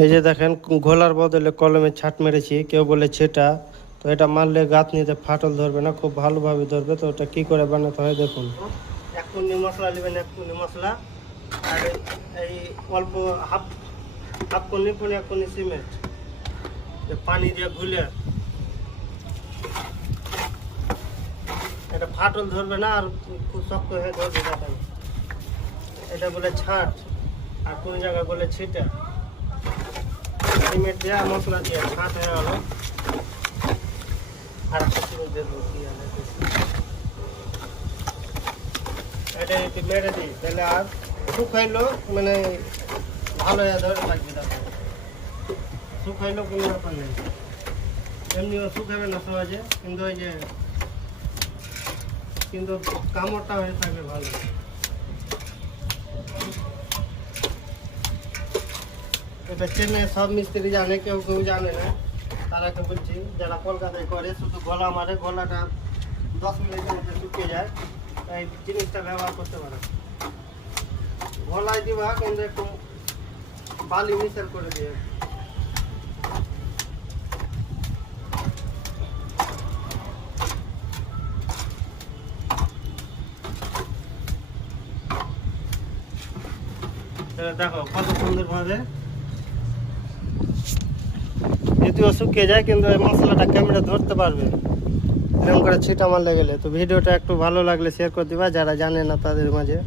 এই যে দেখেন ঘোলার বদলে কলমে ছাট মেরেছি, কেউ বলে ছেটা। তো এটা মারলে গাঁথনিতে ফাটল ধরবে না, খুব ভালোভাবে ধরবে। তো ওটা কী করে বানাতে হয় দেখুন। এক কুন্নি মশলা নেবেন, এক কুন্নি মশলা, আর এই অল্প হাফ হাফ কুন্নি পুনে এক কুন্নি সিমেন্ট পানি দিয়ে ঘুলে, এটা ফাটল ধরবে না আর খুব শক্ত হয়ে ধরবে। দেখেন এটা বলে ছাট, আর কোন জায়গায় বলে ছিটা। সিমেন্ট দেওয়া মশলা দিয়ে ছাট হয়ে গেল। আর এটা একটু মেরে দিই, তাহলে আর শুকাইলো মানে ভালো হয়ে ধরে থাকবে। দেখো শুকাইলো কোনো ব্যাপার নেই, এমনিও শুকাবে না সহজে, কিন্তু ওই যে কিন্তু কামড়টা হয়ে থাকবে ভালো। এটা চেন্নাই সব মিস্ত্রি জানে, কেউ কেউ জানে না। তারাকে বলছি যারা কলকাতায় করে, শুধু গলা মারে, গলাটা 10 মিনিটের মধ্যে শুকিয়ে যায়, তাই জিনিসটা ব্যবহার করতে পারে। গলায় দিবা কিন্তু একটু বালি মিক্সার করে দিয়ে। দেখো কত সুন্দর ভাবে যদিও শুকিয়ে যায়, কিন্তু এই মশলাটা ক্যামেরা ধরতে পারবে এরকম করে ছিটা মারলে গেলে। তো ভিডিওটা একটু ভালো লাগলে শেয়ার করে দিবা, যারা জানে না তাদের মাঝে।